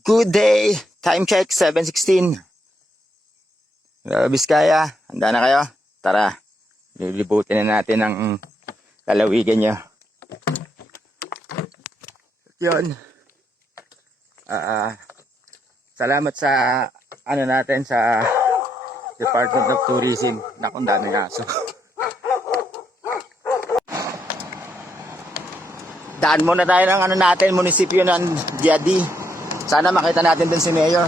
Good day. Time check, 7:16. Biskaya, handa na kayo? Tara, lilibutin na natin ang lalawigan nyo. Yun. Salamat sa natin sa Department of Tourism. Naku, ang daming aso. Daan muna tayo ng natin, munisipyo ng Diadi. Sana makita natin dun si Mayor.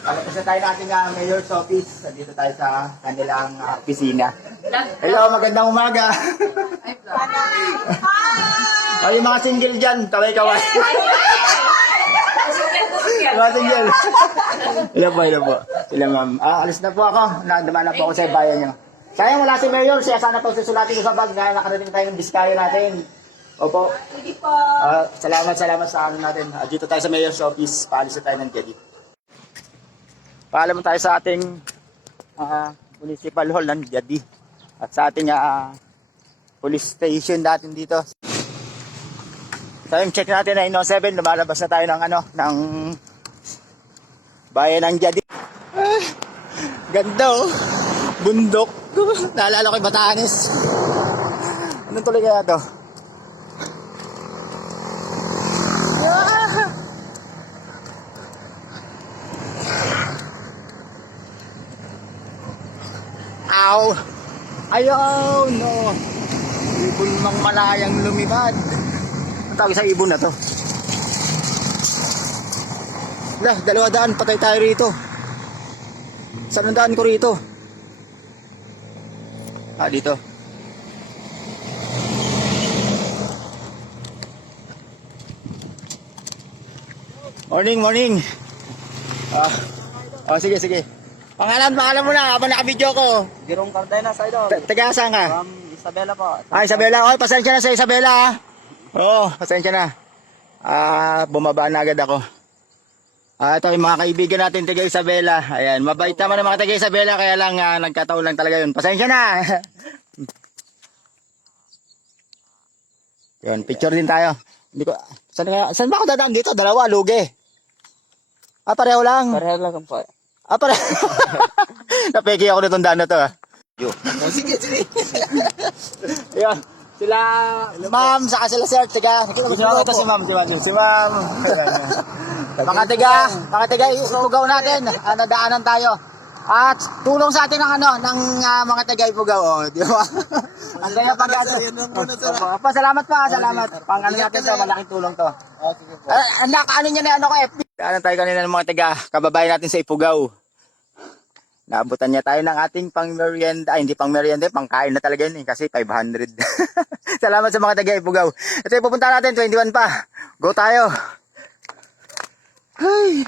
Palapos na tayo ng ating Mayor's office. Dito tayo sa kanilang opisina. Hello, magandang umaga. Ay, yung mga single dyan, kaway-kaway. Mga single. Ilan po. Sila ma'am. Alis na po ako. Nagdama na po ako sa bayan nyo. Sayang wala si Mayor. Siya sana po susulatin ko sa bag. Dahil nakarating tayo ng Biskaya natin. Opo. Salamat sa natin. Dito tayo sa Mayor's office. Paalis na tayo ng Diadi. Paalam tayo sa ating municipal hall ng Diadi. At sa ating police station natin dito. Time check natin na 9:07. Lumalabas na tayo ng bayan ng Diadi. Ganda oh. Bundok. Naalala ko yung Batanes. Anong tuloy kaya to? Ow! Ayaw! No! Ibon mang malayang lumipad. Ang tawag sa ibon na to? Lah, 200. Patay tayo rito. Saan ang daan ko rito? Dito. Morning. Sige. Pangalan mo na, habang naka-video ko. Girong Cardenas, idol. Taga saan ka? From Isabela po. Isabela. Oy, pasensya na sa Isabela. Pasensya na. Bumaba na agad ako. Ito yung mga kaibigan natin taga Isabela. Ayan, mabait naman ang mga taga Isabela, kaya lang nagkataon lang talaga yun. Pasensya na. Yun, picture din tayo. Saan ba ako dadaan dito? Dalawa, lugi. Pareho lang. Pareho lang po. Pareho. Napeki ako nitong daan na to. Sige. Ayan. Sila, ma'am, saka sila sir, taga. Ito si ma'am. Mga taga, Ipugaw natin. Nadaanan tayo. At tulong sa atin ng mga taga Ipugaw. Di ba? Ang kaya salamat. Pang natin sa malaking tulong to. Niya na FB. Daanan tayo kanina ng mga taga kababayan natin sa Ipugaw. Naabutan niya tayo ng ating pang-merienda. Hindi pang-merienda, pang-kain na talaga yun kasi 500. Salamat sa mga taga Ipugaw. Ito yung pupunta natin, 21 pa. Go tayo. Ay.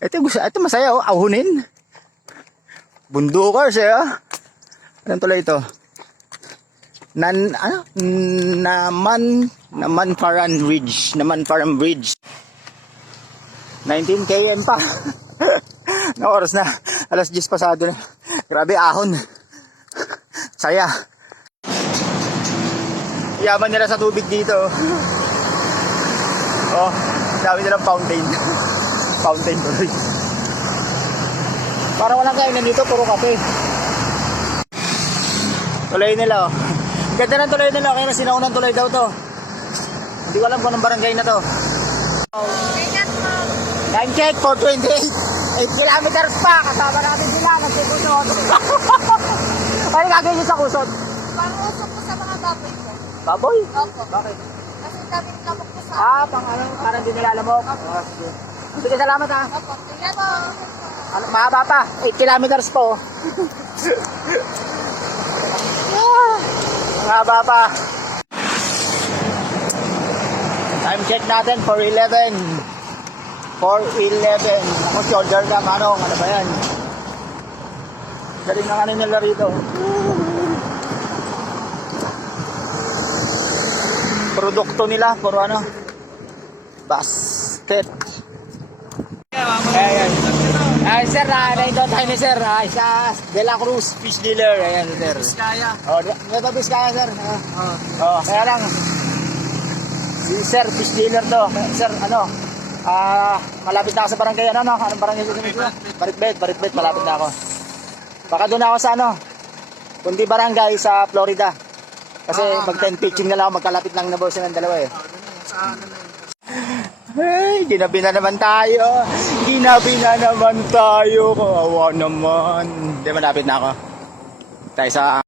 Ito masaya oh, auhunin. Bundukers eh oh. Anong tuloy ito? Namanparan Bridge. 19 km pa. Na oras na. Alas 10 pasado na. Grabe ahon. Saya. Yaman nila sa tubig dito. Oh, dami nilang fountain. Fountain tuloy. Para walang kainan dito, puro kape. Tuloy nila oh. Ganda ng tuloy nila, kaya sinaunang tuloy daw to. Hindi ko alam kung anong barangay na to. Time check, 4:28. 8 kilometers pa, kasama natin sila, nagsikusot. Ano gagawin nyo sa kusot? Pang-usok ko sa mga baboy ko. Baboy? Opo. Bakit? Kasi dami lamok ko sa... Parang di nila alamok. Sige, salamat ha. Opo. Tingnan mo. Mahaba pa, 8 kilometers po. Mahaba pa. Time check natin, 4:11. 4:11. Ako, shoulder cam, ano ba yan? Galing na kanin nila rito. Produkto nila, puro basket. Ayan. Ay, sir, naindoon tayo ni sir. Sa De La Cruz Fish Dealer. Ayan, sir. Biskaya. May Biskaya, sir. Kaya lang. Si Sir, fish dealer to. Sir, malapit na ako sa barangay, anong barangay dito? Baritbet, malapit na ako. Baka doon ako sa kundi barangay sa Florida. Kasi mag-10 pitching na lang ako, magkalapit lang na boss ng dalawa eh. Hey, ginabi na naman tayo. Kawawa naman. Hindi, malapit na ako. Tayo sa